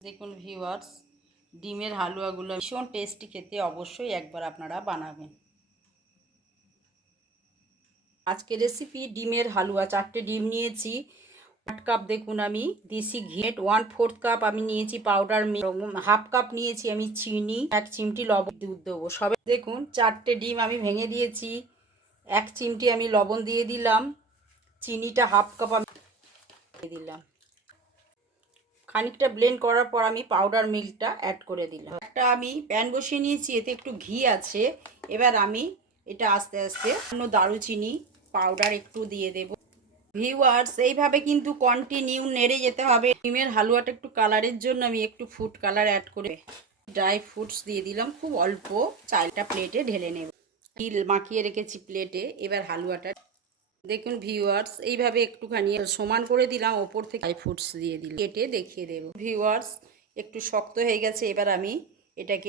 দেখুন ভিউয়ার্স, ডিমের হালুয়াগুলো ভীষণ টেস্টি খেতে, অবশ্যই একবার আপনারা বানাবেন। আজকে রেসিপি ডিমের হালুয়া। 4টে ডিম নিয়েছি, 8 কাপ দেখুন আমি দেশি ঘি, 1/4 কাপ আমি নিয়েছি পাউডার মিল্ক, 1/2 কাপ নিয়েছি আমি চিনি, 1 চিমটি লবণ, দুধ দেবো সবে। দেখুন 4টে ডিম আমি ভেঙে দিয়েছি, 1 চিমটি আমি লবণ দিয়ে দিলাম, চিনিটা 1/2 কাপ আমি দিয়ে দিলাম। খানিকটা ব্লেন্ড করার পর আমি পাউডার মিল্কটা অ্যাড করে দিলাম। একটা আমি প্যান বসিয়ে নিয়েছি, এতে একটু ঘি আছে। এবার আমি এটা আস্তে আস্তে দারুচিনি পাউডার একটু দিয়ে দেব। ভিউয়ার্স, এইভাবে কিন্তু কন্টিনিউ নেড়ে যেতে হবে। ডিমের হালুয়াটা একটু কালারের জন্য আমি একটু ফুড কালার অ্যাড করে ড্রাই ফ্রুটস দিয়ে দিলাম খুব অল্প। চালটা প্লেটে ঢেলে নেব, তিল মাখিয়ে রেখেছি প্লেটে। এবার হালুয়াটা দেখুন ভিউয়ার্স, এইভাবে একটুখানি সমান করে দিলাম, ওপর থেকে ড্রাই ফ্রুটস দিয়ে দিলাম, কেটে দেখিয়ে দেব। ভিউয়ার্স, একটু শক্ত হয়ে গেছে, এবার আমি এটাকে